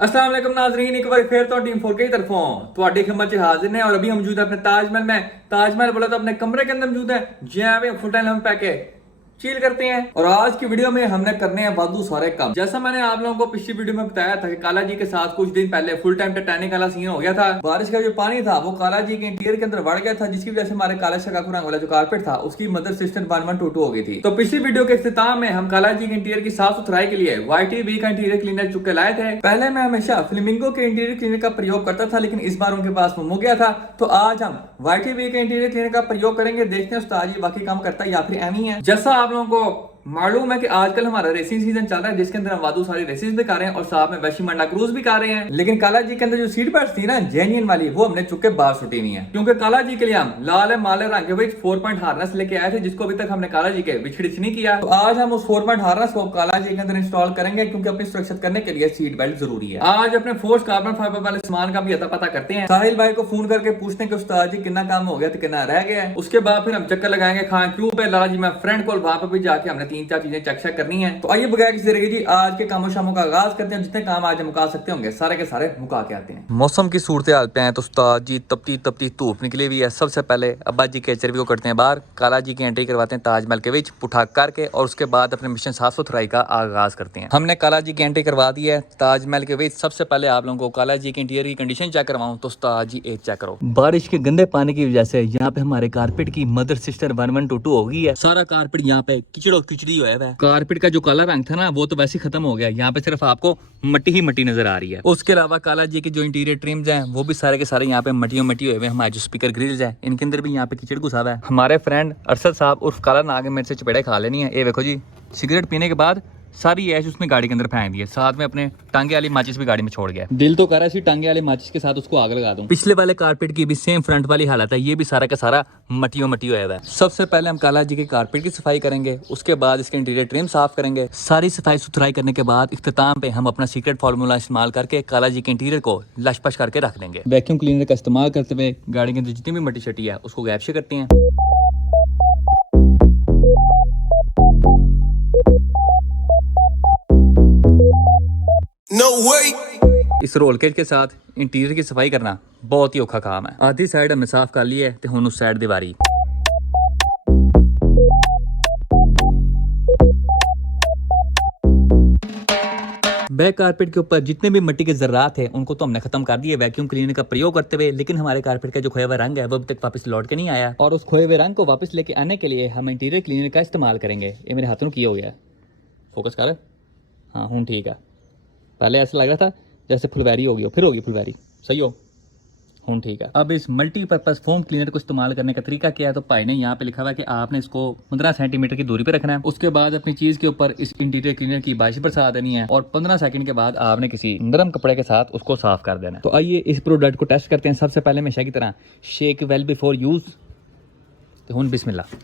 अस्सलाम वालेकुम नाज़रीन, एक बार फिर तो टीम 4 की तरफों ਤੁਹਾਡੀ खिदमत में हाजिर है और अभी हम मौजूद है अपने ताजमहल में। ताजमहल बोला तो अपने कमरे के अंदर मौजूद है जहाँ पे फुल टाइम हम पैके चिल करते हैं। और आज की वीडियो में हमने करने हैं वादू सारे काम। जैसा मैंने आप लोगों को पिछली वीडियो में बताया था कि काला जी के साथ कुछ दिन पहले फुल टाइम टाइटैनिक वाला सीन हो गया था। बारिश का जो पानी था वो काला जी के इंटीरियर के अंदर बढ़ गया था, जिसकी वजह से हमारे काला शकाकू रंग वाला जो कारपेट था उसकी मदर सिस्टम 1122 हो गई थी। तो पिछली वीडियो के इख्तिताम में हम काला जी के इंटीरियर की साफ सुथराई के लिए YTV का इंटीरियर क्लीनर चुके लाए थे। पहले मैं हमेशा फ्लेमिंगो के इंटीरियर क्लीनर का प्रयोग करता था, लेकिन इस बार उनके पास वो हो गया था। तो आज हम YTV के इंटीरियर क्लीनर का प्रयोग करेंगे। देखते हैं उस्ताद जी वाकई काम करता है या फिर एमी है। जैसा आप लोगों को मालूम है कि आजकल हमारा रेसिंग सीजन चल रहा है, जिसके अंदर हम वादू सारी रेसेस भी कर रहे हैं और साथ में वैशी मंडा क्रूज भी कर रहे हैं। लेकिन काला जी के अंदर जो सीट बेल्ट थी ना जेन्युइन वाली, वो हमने चुके बाहर सुटी नहीं है, क्योंकि काला जी के लिए हम लाल माले रंग के 4 पॉइंट हार्नेस लेके आए थे, जिसको अभी तक हमने काला जी के विछड़िच नहीं किया। तो आज हम उस 4 पॉइंट हार्नेस को काला जी के अंदर इंस्टॉल करेंगे, क्योंकि अपनी सुरक्षा करने के लिए सीट बेल्ट जरूरी है। आज अपने फोर्स कार्बन फाइबर वाले सामान का भी अता पता करते हैं। साहिल भाई को फोन करके पूछते हैं कि उस्ताद जी कितना काम हो गया तो कितना रह गया है। उसके बाद फिर हम चक्कर लगाएंगे खान क्रू पे, लाला जी मैं फ्रेंड को वहां पर भी जाके हमने 3-4 चीजें चेक करनी है। तो आइए बगैर किसी देरी जी आज के कामों शामों का आगाज करते हैं। जितने काम आज मुका सकते होंगे सारे के सारे मुका के आते हैं। मौसम की सूरत हाल पे हैं तो उस्ताद जी तपती धूप निकली हुई है। सबसे पहले अब्बा जी के चरबी को करते हैं बाहर, काला जी की एंट्री करवाते हैं ताजमहल के विच पुठा करके, और उसके बाद अपने मिशन साफ सुथराई का आगाज करते हैं। हमने काला जी की एंट्री करवा दी है ताजमहल के विच। सबसे पहले आप लोगों को काला जी के इंटीरियर की कंडीशन चेक करवाऊं तो उस्ताद जी एक चेक करो। बारिश के गंदे पानी की वजह से यहाँ पे हमारे कारपेट की मदर सिस्टर 1122 हो गई है। सारा कारपेट यहाँ पे किचड़ो किचड़ी हुआ है। कारपेट का जो काला रंग था ना वो तो वैसे खत्म हो गया, यहाँ पे सिर्फ आपको मट्टी ही मट्टी नजर आ रही है। उसके अलावा काला जी के जो इंटीरियर ट्रिम्स हैं वो भी सारे के सारे यहाँ पे मट्टी हुए हैं। हमारे जो स्पीकर ग्रिल्स हैं इनके अंदर भी यहाँ पे कीचड़ घुसा हुआ है। हमारे फ्रेंड अरशद साहब उर्फ काला नाग मेरे से चपेड़े खा लेनी है। ये देखो जी, सिगरेट पीने के बाद सारी ऐश उसने गाड़ी के अंदर फेंक दी है, साथ में अपने टांगे वाली माचिस भी गाड़ी में छोड़ गया। दिल तो कर रहा है टांगे वाली माचिस के साथ उसको आग लगा दूं। पिछले वाले कारपेट की भी सेम फ्रंट वाली हालत है, ये भी सारा का सारा मट्टी हुआ है। सबसे पहले हम काला जी के कारपेट की सफाई करेंगे, उसके बाद इसके इंटीरियर ट्रिम साफ करेंगे। सारी सफाई सुथराई करने के बाद इख्तिताम पे हम अपना सीक्रेट फार्मूला इस्तेमाल करके काला जी के इंटीरियर को लशपश करके रख देंगे। वैक्यूम क्लीनर का इस्तेमाल करते हुए गाड़ी के अंदर जितनी भी मट्टी शटी है उसको गैप से करते हैं। No way. इस रोल केज के साथ इंटीरियर की सफाई करना बहुत ही औखा काम है। आधी साइड हमने साफ कर ली है तो हुन उस साइड दीवारी। बैक कारपेट के ऊपर जितने भी मिट्टी के जर्रात हैं उनको तो हमने खत्म कर दिए वैक्यूम क्लीनर का प्रयोग करते हुए, लेकिन हमारे कारपेट का जो खोया हुआ रंग है वो अभी तक वापस लौट के नहीं आया, और उस खोए हुए रंग को वापस लेके आने के लिए हम इंटीरियर क्लीनर का इस्तेमाल करेंगे। ये मेरे हाथों में किया हो गया, फोकस कर। हाँ हूँ ठीक है, पहले ऐसा लग रहा था जैसे फुलवैरी होगी, फिर होगी फुलवैरी, सही हो हूँ ठीक है। अब इस मल्टीपर्पज़ फोम क्लीनर को इस्तेमाल करने का तरीका क्या है, तो भाई ने यहाँ पे लिखा हुआ है कि आपने इसको 15 सेंटीमीटर की दूरी पे रखना है। उसके बाद अपनी चीज़ के ऊपर इस इंटीरियर क्लीनर की बारिश बरसा देनी है, और 15 सेकंड के बाद आपने किसी नरम कपड़े के साथ उसको साफ कर देना है। तो आइए इस प्रोडक्ट को टेस्ट करते हैं। सबसे पहले हमेशा की तरह शेक वेल बिफोर यूज़। तो हूँ बिस्मिल्लाह।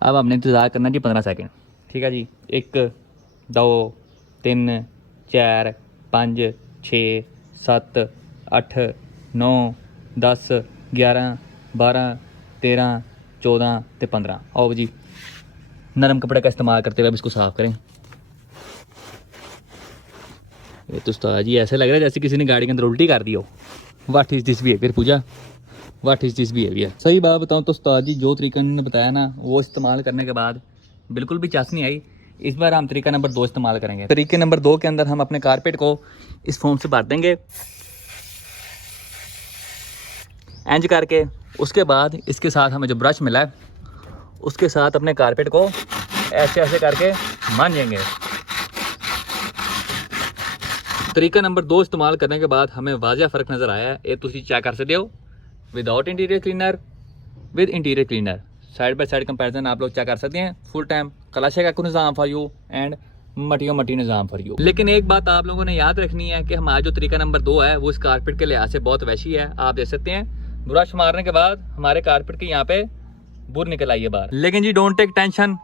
अब हमने इंतज़ार करना जी 15 सेकंड, ठीक है जी। 1 2 3 4 5 6 7 8 9 10 11 12 13 14 ते 15। आओ जी नरम कपड़े का इस्तेमाल करते हुए अब इसको साफ करें। ये तो उस्ताद जी ऐसे लग रहा है जैसे किसी ने गाड़ी के अंदर उल्टी कर दी हो। What is this behaviour Pooja, what is this behaviour. सही बात बताऊँ तो उस्ताद जी जो तरीका इन्होंने बताया ना वो इस्तेमाल करने के बाद बिल्कुल भी चास नहीं आई। इस बार हम तरीका नंबर 2 इस्तेमाल करेंगे। तरीके नंबर 2 के अंदर हम अपने कारपेट को इस फोम से भर देंगे एंज करके। उसके बाद इसके साथ हमें जो ब्रश मिला है उसके साथ अपने कारपेट को ऐसे ऐसे करके मांजेंगे। तरीका नंबर 2 इस्तेमाल करने के बाद हमें वाजिया फ़र्क नज़र आया है। ये तुम चेक कर सकते हो without interior cleaner, with interior cleaner, side by side comparison आप लोग चेक कर सकते हैं। फुल टाइम कलाशे का निज़ाम फॉर यू एंड मट्टी निज़ाम फॉर यू। लेकिन एक बात आप लोगों ने याद रखनी है कि हमारा जो तरीका नंबर 2 है वो इस कारपेट के लिहाज से बहुत वैशी है। आप देख सकते हैं ब्रश मारने के बाद हमारे कारपेट के यहाँ पे बुर निकल आई है बाहर। लेकिन जी don't take tension,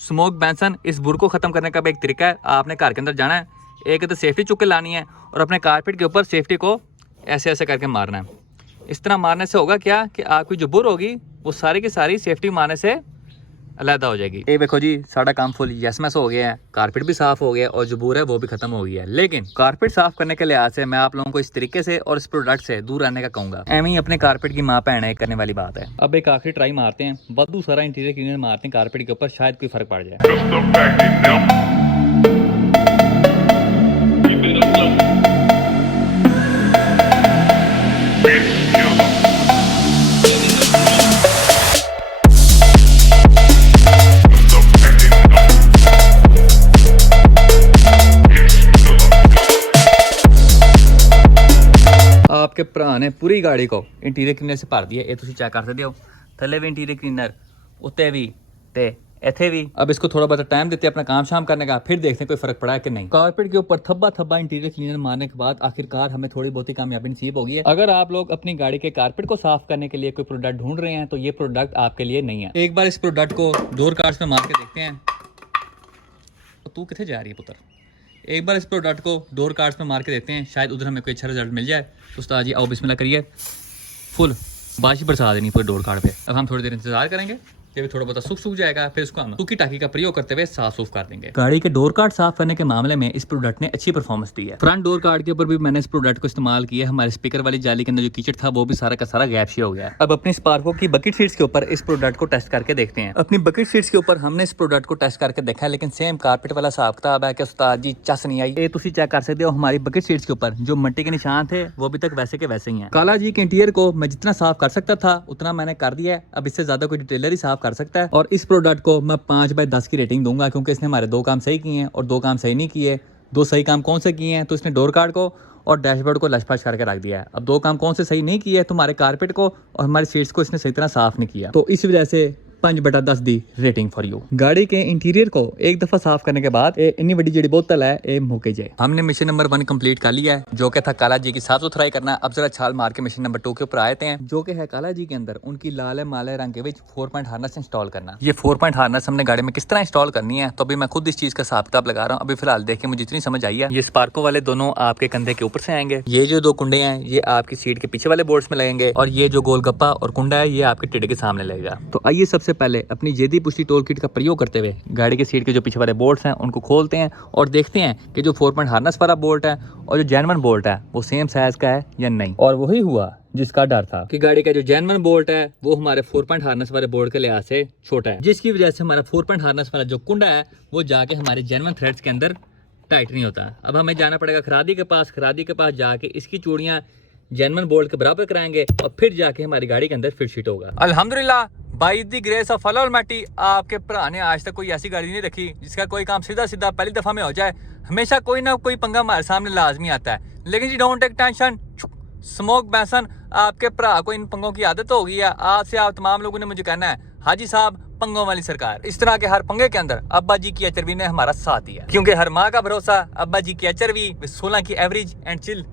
smoke Benson इस बुर को ख़त्म करने का भी एक तरीका है। आपने घर के अंदर जाना है, एक तो सेफ्टी चुक के लानी है और अपने कारपेट के ऊपर सेफ्टी को ऐसे ऐसे करके मारना है। इस तरह मारने से होगा क्या कि आपकी जो बुर होगी वो सारी की सारी सेफ्टी मारने से अलहदा हो जाएगी। ये देखो जी सारा काम फुल यसमस हो गया है, कारपेट भी साफ हो गया और जो बूर है वो भी खत्म हो गया है। लेकिन कारपेट साफ करने के लिहाज से मैं आप लोगों को इस तरीके से और इस प्रोडक्ट से दूर रहने का कहूंगा। एवं ही अपने कारपेट की माँ पहन है करने वाली बात है। अब एक आखिरी ट्राई मारते हैं, बदू सारा इंटीरियर क्लीनर मारते हैं कारपेट के ऊपर, शायद कोई फर्क पड़ जाए। आपके भरा ने पूरी गाड़ी को इंटीरियर क्लीनर से भर दिया। ये तुम चेक कर सकते हो, थले भी इंटीरियर क्लीनर, उत्ते भी ते इथे भी। अब इसको थोड़ा बहुत टाइम देते हैं अपना काम शाम करने का, फिर देखते हैं कोई फर्क पड़ा है कि नहीं। कारपेट के ऊपर थब्बा थब्बा इंटीरियर क्लीनर मारने के बाद आखिरकार हमें थोड़ी बहुत ही कामयाबी नसीब होगी है। अगर आप लोग अपनी गाड़ी के कारपेट को साफ करने के लिए कोई प्रोडक्ट ढूंढ रहे हैं तो ये प्रोडक्ट आपके लिए नहीं है। एक बार इस प्रोडक्ट को डोर कार्ड्स में मार के देखते हैं। तू किथे जा रही है पुत्र? एक बार इस प्रोडक्ट को डोर कार्ड्स में मार के देखते हैं, शायद उधर हमें कोई अच्छा रिजल्ट मिल जाए। तो उस्ताद जी आओ बिस्मिल्लाह करिए, फुल बारिश बरसा देनी पूरे डोर कार्ड पे। अब हम थोड़ी देर इंतजार करेंगे, जब थोड़ा बहुत सूख जाएगा फिर इसको हम सूखी टाकी का प्रयोग करते हुए साफ सूफ कर देंगे। गाड़ी के डोर कार्ड साफ करने के मामले में इस प्रोडक्ट ने अच्छी परफॉर्मेंस दी है। फ्रंट डोर कार्ड के ऊपर भी मैंने इस प्रोडक्ट को इस्तेमाल किया। हमारे स्पीकर वाली जाली के अंदर जो कीचड़ था वो भी सारा का सारा गैप हो गया है। अब अपनी स्पार्को की बकेट सीट्स के ऊपर इस प्रोडक्ट को टेस्ट करके देखते हैं। अपनी बकेट सीट्स के ऊपर हमने इस प्रोडक्ट को टेस्ट करके देखा, लेकिन सेम कारपेट वाला हिसाब किताब है कि उस्ताद जी चस नहीं आई। ये तुम चेक कर सकते हो, हमारी बकेट सीट्स के ऊपर जो मिट्टी के निशान थे वो अभी तक वैसे के वैसे ही हैं। काला जी के इंटीरियर को मैं जितना साफ कर सकता था उतना मैंने कर दिया है। अब इससे ज्यादा कोई डिटेलर ही साफ कर सकता है। और इस प्रोडक्ट को मैं 5/10 की रेटिंग दूंगा, क्योंकि इसने हमारे 2 काम सही किए हैं और 2 काम सही नहीं किए। 2 सही काम कौन से किए हैं? तो इसने डोर कार्ड को और डैशबोर्ड को लशपश करके रख दिया है। अब 2 काम कौन से सही नहीं किए? तुम्हारे कारपेट को और हमारी सीट्स को इसने सही तरह साफ नहीं किया। तो इस वजह से 5/10 दी रेटिंग फॉर यू। गाड़ी के इंटीरियर को एक दफा साफ करने के बाद इतनी बड़ी जी बोतल है ये मुके जाए। हमने मिशन नंबर 1 कंप्लीट कर लिया है, जो कि था काला जी की साफ सुथराई करना। अब जरा छाल मार के मिशन नंबर 2 के ऊपर आते हैं, जो कि है काला जी के अंदर उनकी लाल माले रंग के विच 4 पॉइंट हार्नेस इंस्टॉल करना। ये 4 पॉइंट हार्नेस हमने गाड़ी में किस तरह इंस्टॉल करनी है, तो अभी मैं खुद इस चीज का हिसाब किताब लगा रहा हूँ। अभी फिलहाल देखिए मुझे जितनी समझ आई है, ये स्पार्को वाले दोनों आपके कंधे के ऊपर से आएंगे। ये जो 2 कुंडे हैं ये आपकी सीट के पीछे वाले बोर्ड्स में लगेंगे, और ये जो गोलगप्पा और कुंडा है ये आपके टिड्डे के सामने लगेगा। तो आइए सबसे पहले अपनी जेदी पुष्टि टोल किट का प्रयोग करते हुए गाड़ी के सीट के जो पीछे वाले बोल्ट्स हैं उनको खोलते हैं और देखते हैं कि जो 4 पॉइंट हार्नेस वाला बोल्ट है और जो जेन्युइन बोल्ट है वो सेम साइज का है या नहीं। और वही हुआ जिसका डर था कि गाड़ी का जो जेन्युइन बोल्ट है वो हमारे 4 पॉइंट हार्नेस वाले बोल्ट के लिहाज से छोटा है, जिसकी वजह से हमारा 4 पॉइंट हार्नेस वाला जो कुंडा है वो जाके हमारे जेन्युइन थ्रेड्स के अंदर टाइट नहीं होता। अब हमें जाना पड़ेगा खरादी के पास जाके इसकी चूड़ियां जेन्युइन बोल्ट के बराबर कराएंगे और फिर जाके हमारी गाड़ी के अंदर फिट शीट होगा। अल्हम्दुलिल्लाह by the grace of Allah Almaty आपके भरा ने आज तक कोई ऐसी गाड़ी नहीं रखी जिसका कोई काम सीधा सीधा पहली दफा में हो जाए। हमेशा कोई ना कोई पंगा हमारे सामने लाजमी आता है, लेकिन जी डोंट टेक टेंशन, स्मोक बैसन आपके भरा को इन पंगों की आदत हो गई है। आज से आप तमाम लोगों ने मुझे कहना है हाजी साहब पंगों वाली सरकार। इस तरह के हर पंगे के अंदर अब्बा जी की एचआरवी ने हमारा साथ दिया, क्योंकि हर माँ का भरोसा अब्बा जी की एचआरवी 16 की average and chill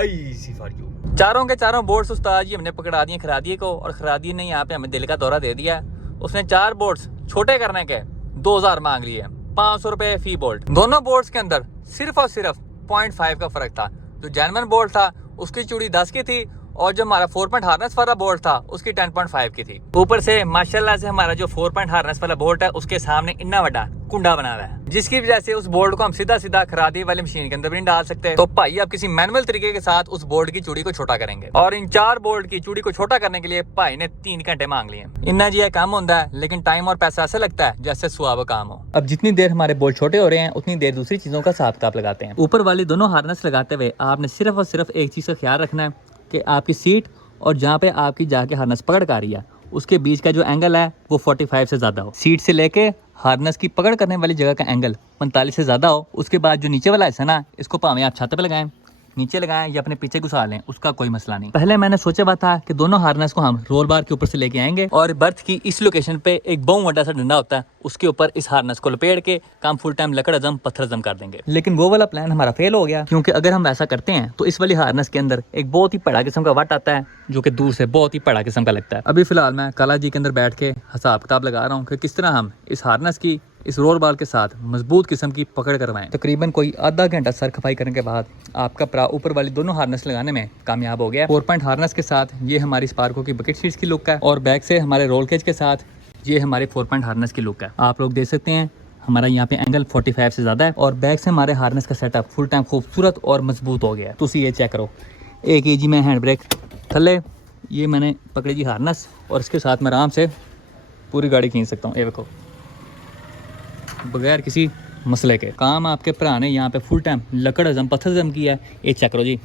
easy for you. चारों के चारों बोर्ड्स उस्ताद जी हमने पकड़ा दिए खरादिए को, और खरादिए ने यहाँ पे हमें दिल का दौरा दे दिया। उसने 4 बोर्ड्स छोटे करने के 2000 मांग लिए, 500 रुपए फी बोल्ट। दोनों बोर्ड्स के अंदर सिर्फ और सिर्फ 0.5 का फर्क था। जो जेन्युइन बोल्ट था उसकी चूड़ी 10 की थी और जो हमारा 4 पॉइंट हार्नेस वाला बोल्ट था उसकी 10.5 की थी। ऊपर से माशाल्लाह से हमारा जो 4 पॉइंट हार्नेस वाला बोल्ट है उसके सामने इतना बड़ा कुंडा बना हुआ है, जिसकी वजह से उस बोल्ट को हम सीधा सीधा खरादी वाली मशीन के अंदर भी नहीं डाल सकते। तो भाई आप किसी मैनुअल तरीके के साथ उस बोल्ट की चूड़ी को छोटा करेंगे, और इन 4 बोल्ट की चूड़ी को छोटा करने के लिए भाई ने 3 घंटे मांग लिए। इतना जी काम होता है, लेकिन टाइम और पैसा ऐसा लगता है जैसे सुहाव काम हो। अब जितनी देर हमारे बोल्ट छोटे हो रहे हैं उतनी देर दूसरी चीजों का हिसाब किताब लगाते हैं। ऊपर वाली दोनों हार्नेस लगाते हुए आपने सिर्फ और सिर्फ एक चीज का ख्याल रखना है कि आपकी सीट और जहाँ पे आपकी जाके हार्नेस पकड़ कर रही है उसके बीच का जो एंगल है वो 45 से ज़्यादा हो। सीट से लेके हार्नेस की पकड़ करने वाली जगह का एंगल 45 से ज़्यादा हो। उसके बाद जो नीचे वाला हिस्सा ना, इसको भावें आप छत पे लगाएं, नीचे लगाएं या अपने पीछे घुसा लें, उसका कोई मसला नहीं। पहले मैंने सोचा हुआ था कि दोनों हार्नेस को हम रोल बार के ऊपर से लेके आएंगे और बर्थ की इस लोकेशन पे एक बहुत बड़ा सा डंडा होता है, उसके ऊपर इस हार्नेस को लपेट के काम फुल टाइम लकड़ अजम पत्थर अजम कर देंगे। लेकिन वो वाला प्लान हमारा फेल हो गया, क्योंकि अगर हम वैसा करते हैं तो इस वाली हार्नेस के अंदर एक बहुत ही बड़ा किस्म का वट आता है जो कि दूर से बहुत ही बड़ा किस्म का लगता है। अभी फिलहाल मैं काला जी के अंदर बैठ के हिसाब किताब लगा रहा हूँ कि किस तरह हम इस हार्नेस की इस रोल बार के साथ मजबूत किस्म की पकड़ करवाएं। तकरीबन कोई आधा घंटा सर खपाई करने के बाद आपका प्रा ऊपर वाली दोनों हार्नेस लगाने में कामयाब हो गया। 4 पॉइंट हार्नेस के साथ ये हमारी स्पार्को की बकेट सीट्स की लुक है, और बैक से हमारे रोल केज के साथ ये हमारे 4 पॉइंट हार्नेस की लुक है। आप लोग देख सकते हैं हमारा यहाँ पे एंगल 45 से ज़्यादा है और बैक से हमारे हार्नेस का सेटअप फुल टाइम खूबसूरत और मजबूत हो गया है। तुसी ये चेक करो, 1 kg में हैंड ब्रेक थले, ये मैंने पकड़ी जी हार्नेस और इसके साथ मैं आराम से पूरी गाड़ी खींच सकता हूँ। ये देखो, बगैर किसी मसले के। काम आपके भरा ने यहाँ पे फुल टाइम लकड़ हजम पत्थर हजम किया है। ये चेक करो जी,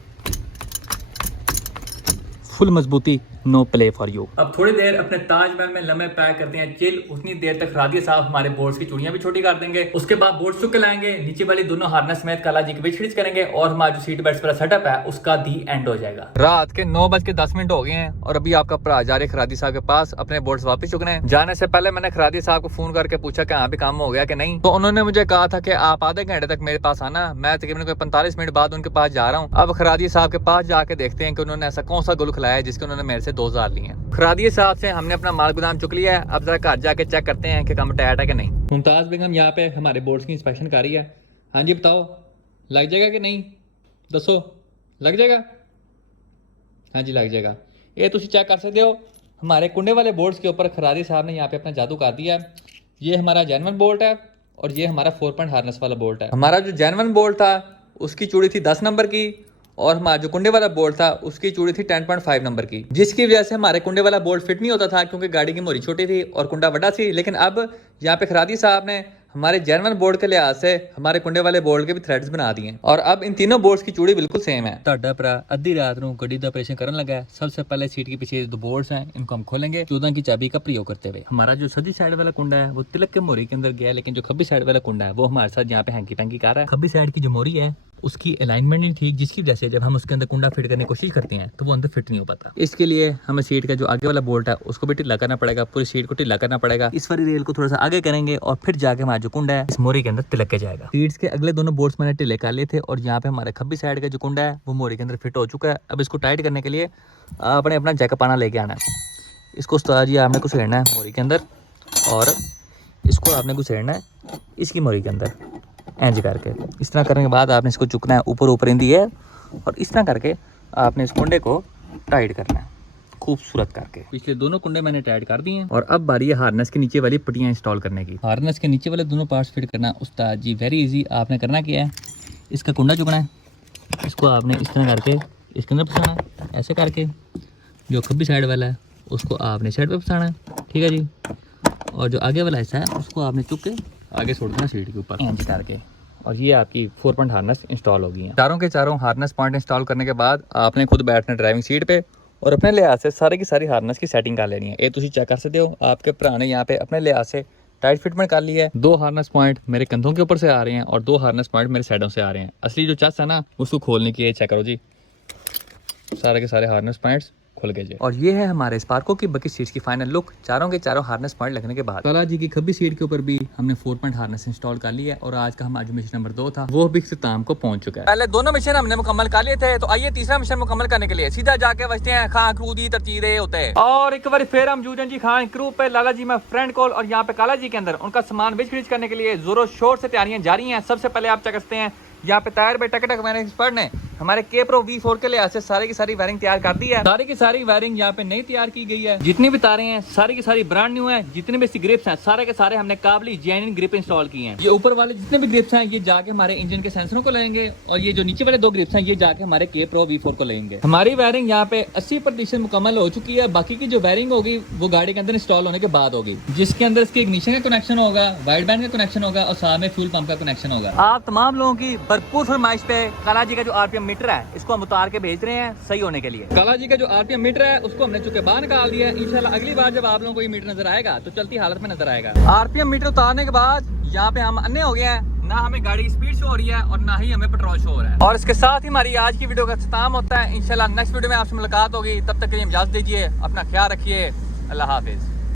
फुल मजबूती, नो प्ले फॉर यू। अब थोड़ी देर अपने ताजमहल में लम्हे पैक करते हैं चिल। उतनी देर तक रादिया साहब हमारे बोर्ड्स की चूड़ियां भी छोटी कर देंगे। उसके बाद बोर्ड चुक लाएंगे, नीचे वाली दोनों हार्नेस समेत काला जी की बिछड़िच करेंगे और हमारा जो सीट बेल्ट वाला सेटअप है उसका दी एंड हो जाएगा। रात के 9:10 हो गए हैं और अभी आपका भरा जा रहे खरादी साहब के पास अपने बोर्ड्स वापस चुकने। जाने से पहले मैंने खरादी साहब को फोन करके पूछा कि यहाँ पे काम हो गया कि नहीं, तो उन्होंने मुझे कहा था कि आप आधे घंटे तक मेरे पास आना। मैं तकरीबन कोई 45 मिनट बाद उनके पास जा रहा हूँ। अब खरादी साहब के पास जाके देखते हैं कि उन्होंने ऐसा कौन सा गुल खिलाया है जिसके उन्होंने मेरे से 2000 लिए हैं। खरादी साहब से हमने अपना माल गोदाम चुक लिया है। अब जरा घर जाके चेक करते हैं कि काम टाइट है कि नहीं। मुमताज बेगम यहाँ पे हमारे बोर्ड्स की इंस्पेक्शन कर रही है। हाँ जी बताओ, लग जाएगा कि नहीं, दसो लग जाएगा? हाँ जी लग जाएगा। ये तुम चेक कर सकते हो हमारे कुंडे वाले बोर्ड्स के ऊपर खरादी साहब ने यहाँ पे अपना जादू कर दिया है। ये हमारा जेन्युइन बोल्ट है और ये हमारा 4 पॉइंट हार्नेस वाला बोल्ट है। हमारा जो जेन्युइन बोल्ट था उसकी चूड़ी थी 10 नंबर की और हमारा जो कुंडे वाला बोल्ट था उसकी चूड़ी थी 10.5 नंबर की, जिसकी वजह से हमारे कुंडे वाला बोल्ट फिट नहीं होता था क्योंकि गाड़ी की मोरी छोटी थी और कुंडा बड़ा थी। लेकिन अब यहाँ पे खरादी साहब ने हमारे जेन्युइन बोर्ड के लिहाज से हमारे कुंडे वाले बोल्ट के भी थ्रेड्स बना दिए हैं और अब इन तीनों बोर्ड्स की चूड़ी बिल्कुल सेम है। ਤੁਹਾਡਾ ਭਰਾ ਅੱਧੀ ਰਾਤ ਨੂੰ ਗੱਡੀ ਦਾ ऑपरेशन करने लगा है। सबसे पहले सीट के पीछे दो बोर्ड्स हैं, इनको हम खोलेंगे 14 की चाबी का प्रयोग करते हुए। हमारा जो सदी साइड वाला कुंडा है वो तिलक के मोरी के अंदर गया है, लेकिन जो खब्बी साइड वाला कुंडा है वो हमारे साथ यहाँ पे हैंकी पैंकी कर रहा है। खब्बी साइड की जो मोरी है उसकी अलाइनमेंट नहीं ठीक, जिसकी वजह से जब हम उसके अंदर कुंडा फिट करने की कोशिश करते हैं तो वो अंदर फिट नहीं हो पाता। इसके लिए हमें सीट का जो आगे वाला बोल्ट है उसको भी ढीला करना पड़ेगा, पूरी सीट को ढीला करना पड़ेगा। इस वाली रेल को थोड़ा सा आगे करेंगे और फिर जाके हमारा जो कुंडा है इस मोरी के अंदर तिलक के जाएगा। सीट्स के अगले दोनों बोल्ट्स मैंने ढीले कर लिए थे और यहाँ पे हमारे खब्बी साइड का जो कुंडा है वो मोरी के अंदर फिट हो चुका है। अब इसको टाइट करने के लिए आपने अपना जैकपाना लेके आना है। इसको उस्ताद जी आपने घुसेड़ना है मोरी के अंदर और इसको आपने घुसेड़ना है इसकी मोरी के अंदर इंज करके। इस तरह करने के बाद आपने इसको चुकना है ऊपर ऊपर इंदी है और इस तरह करके आपने इस कुंडे को टाइट करना है खूबसूरत करके। पिछले दोनों कुंडे मैंने टाइट कर दिए हैं और अब बारी है हार्नेस के नीचे वाली पट्टियां इंस्टॉल करने की। हार्नेस के नीचे वाले दोनों पार्ट्स फिट करना उस्ताद जी वेरी इजी। आपने करना क्या है, इसका कुंडा चुकना है, इसको आपने इस तरह करके इसके अंदर फंसाना है, ऐसे करके जो खब्बी साइड वाला है उसको आपने साइड पर फंसाना है, ठीक है जी। और जो आगे वाला हिस्सा है उसको आपने चुक के आगे छोड़ देना सीट के ऊपर इंच करके और ये आपकी 4 पॉइंट हार्नेस इंस्टॉल हो गई है। चारों के चारों हार्नेस पॉइंट इंस्टॉल करने के बाद आपने खुद बैठना ड्राइविंग सीट पे और अपने लिहाज से सारी की सारी हार्नेस की सेटिंग कर लेनी है। ये तुम चेक कर सकते हो आपके भरा ने यहाँ पे अपने लिहाज से टाइट फिटमेंट कर ली है। 2 हार्नेस पॉइंट मेरे कंधों के ऊपर से आ रहे हैं और 2 हार्नेस पॉइंट मेरे साइडों से आ रहे हैं। असली जो चस है ना उसको खोलने की ये चेक करो जी, सारे के सारे हार्नेस पॉइंट्स खुल गए जी। और ये है हमारे स्पार्को की बकी सीट्स की फाइनल लुक चारों के चारों हार्नेस पॉइंट लगने के बाद। काला जी की खब्बी सीट के ऊपर भी हमने 4 पॉइंट हार्नेस इंस्टॉल कर लिया है और आज का हमारा जो मिशन नंबर 2 था वो भी इख्तिताम को पहुंच चुका है। पहले दोनों मिशन हमने मुकम्मल कर लिए थे, तो आइए तीसरा मिशन मुकम्मल करने के लिए सीधा जाके बचते हैं खान क्रू दी तरतीबे होते हैं। और एक बार फिर हम मौजूद हैं जी खान क्रू पे, लाला जी में फ्रेंड कॉल और यहाँ पे काला जी के अंदर उनका सामान बेच खरीद करने के लिए जोरों शोर से तैयारियां जारी हैं। सबसे पहले आप चेक करते हैं यहाँ पे टायर पे टक मैंने एक्सपर्ट ने हमारे के प्रो V4 के लिहाज से सारी की सारी वायरिंग तैयार कर दी है। सारी की सारी वायरिंग यहाँ पे नई तैयार की गई है। जितनी भी तारें हैं सारी की सारी ब्रांड न्यू है। जितने भी ग्रिप्स हैं सारे के सारे हमने काबली जेन्युइन ग्रिप इंस्टॉल की हैं। ये ऊपर वाले जितने भी ग्रिप्स हैं ये जाके हमारे इंजन के सेंसरों को लेंगे और ये जो नीचे वाले 2 ग्रिप्स हैं ये जाके हमारे के प्रो V4 को लेंगे। हमारी वायरिंग यहाँ पे 80% मुकम्मल हो चुकी है। बाकी की जो वायरिंग होगी वो गाड़ी के अंदर इंस्टॉल होने के बाद होगी, जिसके अंदर इसकी इग्निशन का कनेक्शन होगा, वाइड बैंड का कनेक्शन होगा और साथ में फ्यूल पंप का कनेक्शन होगा। आप तमाम लोगों की भरपूर फरमाइश पे काला जी का जो RPM मीटर है इसको हम उतार के भेज रहे हैं सही होने के लिए। काला जी का जो RPM मीटर है उसको हमने चुके बाहर निकाल दिया है। इंशाल्लाह अगली बार जब आप लोगों को ये मीटर नजर आएगा तो चलती हालत में नजर आएगा। RPM मीटर उतारने के बाद यहाँ पे हम अन्य हो गए हैं, ना हमें गाड़ी की स्पीड शो हो रही है और ना ही हमें पेट्रोल शो हो रहा है। और इसके साथ ही हमारी आज की वीडियो का इख्तिताम होता है। इंशाल्लाह नेक्स्ट वीडियो में आपसे मुलाकात होगी, तब तक के लिए इजाजत दीजिए, अपना ख्याल रखिए, अल्लाह हाफिज।